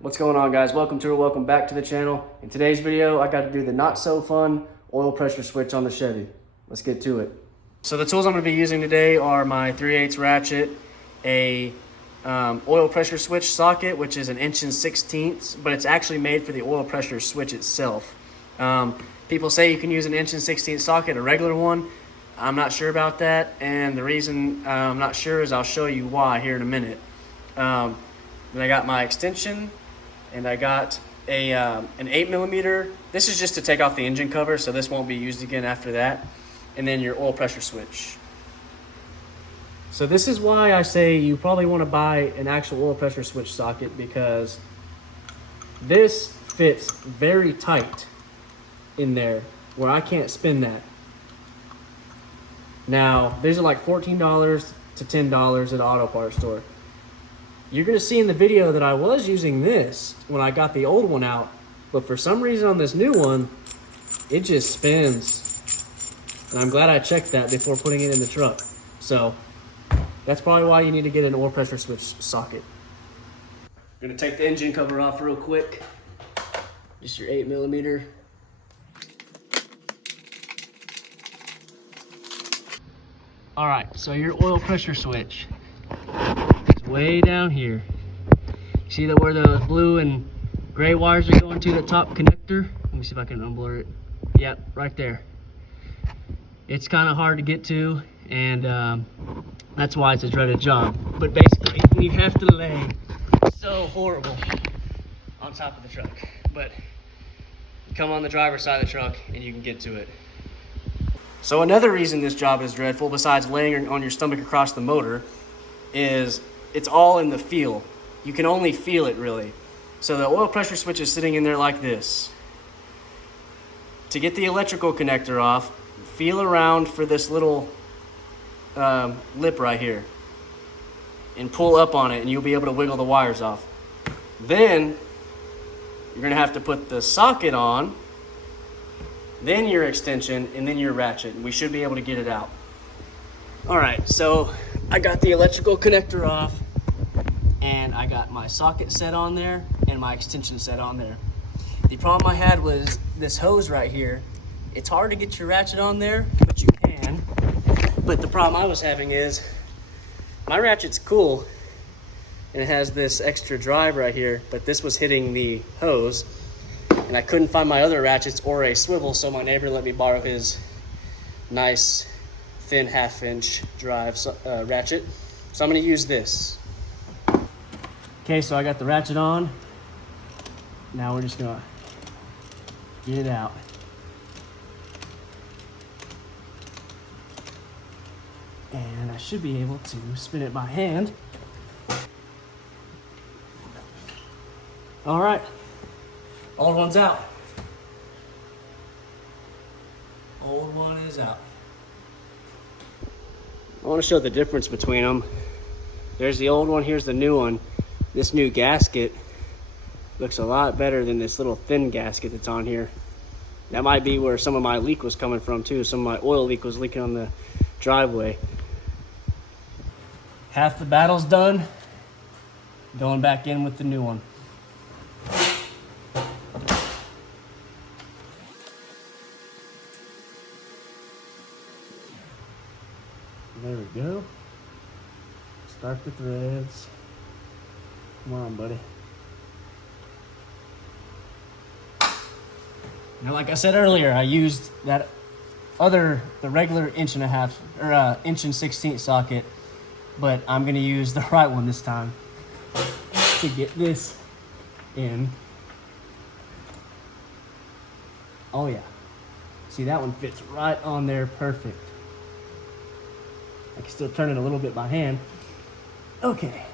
What's going on, guys? Welcome to or welcome back to the channel. In today's video, I got to do the not so fun oil pressure switch on the Chevy. Let's get to it. So the tools I'm going to be using today are my 3/8 ratchet, a oil pressure switch socket, which is an 1 16", but it's actually made for the oil pressure switch itself. People say you can use an 1 16" socket, a regular one. I'm not sure about that, and the reason I'm not sure is I'll show you why here in a minute. Then I got my extension, and I got an 8mm. This is just to take off the engine cover, so this won't be used again after that. And then your oil pressure switch. So this is why I say you probably want to buy an actual oil pressure switch socket, because this fits very tight in there where I can't spin that. Now, these are like $14 to $10 at the auto parts store. You're going to see in the video that I was using this when I got the old one out, but for some reason on this new one, it just spins. And I'm glad I checked that before putting it in the truck. So that's probably why you need to get an oil pressure switch socket. I'm going to take the engine cover off real quick. Just your 8mm. All right, so your oil pressure switch is way down here. See that where the blue and gray wires are going to the top connector? Let me see if I can unblur it. Yep, right there. It's kind of hard to get to, and that's why it's a dreaded job. But basically, you have to lay so horrible on top of the truck. But you come on the driver's side of the truck and you can get to it. So another reason this job is dreadful, besides laying on your stomach across the motor, is it's all in the feel. You can only feel it, really. So the oil pressure switch is sitting in there like this. To get the electrical connector off, feel around for this little lip right here and pull up on it, and you'll be able to wiggle the wires off. Then you're going to have to put the socket on, then your extension, and then your ratchet. We should be able to get it out. All right, so I got the electrical connector off, and I got my socket set on there and my extension set on there. The problem I had was this hose right here. It's hard to get your ratchet on there, but you can. But the problem I was having is my ratchet's cool, and it has this extra drive right here, but this was hitting the hose, and I couldn't find my other ratchets or a swivel, so my neighbor let me borrow his nice thin 1/2" drive ratchet. So I'm going to use this. Okay, so I got the ratchet on. Now we're just going to get it out. And I should be able to spin it by hand. All right, old one's out. Old one is out. I want to show the difference between them. There's the old one, here's the new one. This new gasket looks a lot better than this little thin gasket that's on here. That might be where some of my leak was coming from too. Some of my oil leak was leaking on the driveway. Half the battle's done. Going back in with the new one. There we go. Start the threads. Come on, buddy. Now, like I said earlier, I used the regular 1.5" or 1 16" socket, but I'm gonna use the right one this time to get this in. Oh yeah. See, that one fits right on there, perfect. I can still turn it a little bit by hand. Okay.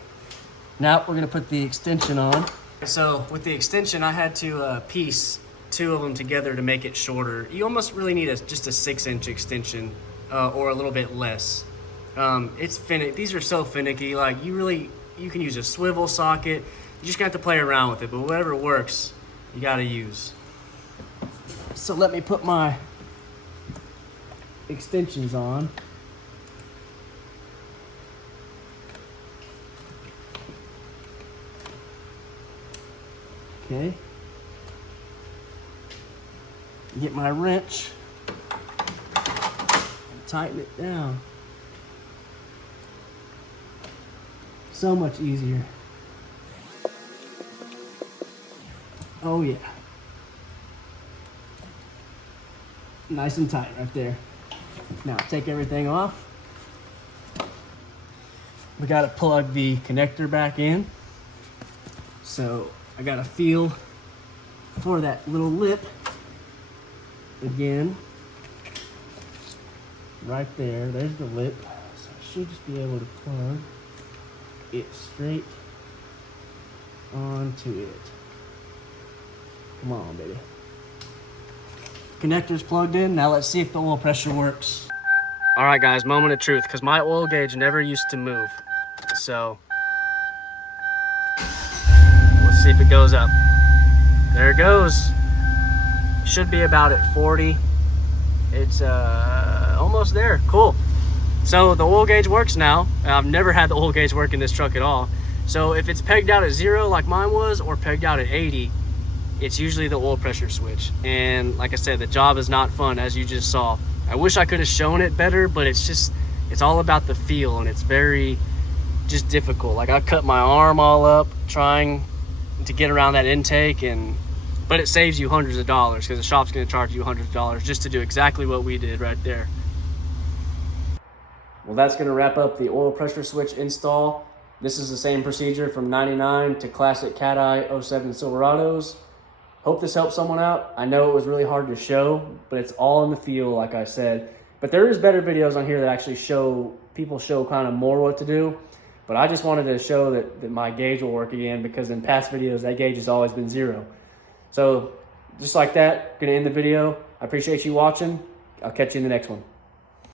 Now we're gonna put the extension on. So with the extension, I had to piece two of them together to make it shorter. You almost really need just a 6" extension or a little bit less. It's finicky. These are so finicky. Like you can use a swivel socket. You just got to play around with it, but whatever works, you got to use. So let me put my extensions on. Okay. Get my wrench and tighten it down. So much easier. Oh yeah. Nice and tight right there. Now take everything off. We gotta plug the connector back in. So I gotta feel for that little lip again. Right there, there's the lip. So I should just be able to plug it straight onto it. Come on, baby. Connector's plugged in. Now let's see if the oil pressure works. All right, guys, moment of truth, because my oil gauge never used to move. So let's see if it goes up. There it goes. Should be about at 40. It's almost there. Cool. So the oil gauge works now. I've never had the oil gauge work in this truck at all. So if it's pegged out at 0 like mine was, or pegged out at 80, it's usually the oil pressure switch. And like I said, the job is not fun, as you just saw. I wish I could have shown it better, but it's all about the feel, and it's very just difficult. Like I cut my arm all up trying to get around that intake, but it saves you hundreds of dollars because the shop's going to charge you hundreds of dollars just to do exactly what we did right there. Well, that's going to wrap up the oil pressure switch install. This is the same procedure from 99 to classic Cat Eye 07 Silverados. Hope this helps someone out. I know it was really hard to show, but it's all in the feel, like I said. But there is better videos on here that actually show kind of more what to do. But I just wanted to show that my gauge will work again, because in past videos, that gauge has always been 0. So just like that, gonna end the video. I appreciate you watching. I'll catch you in the next one.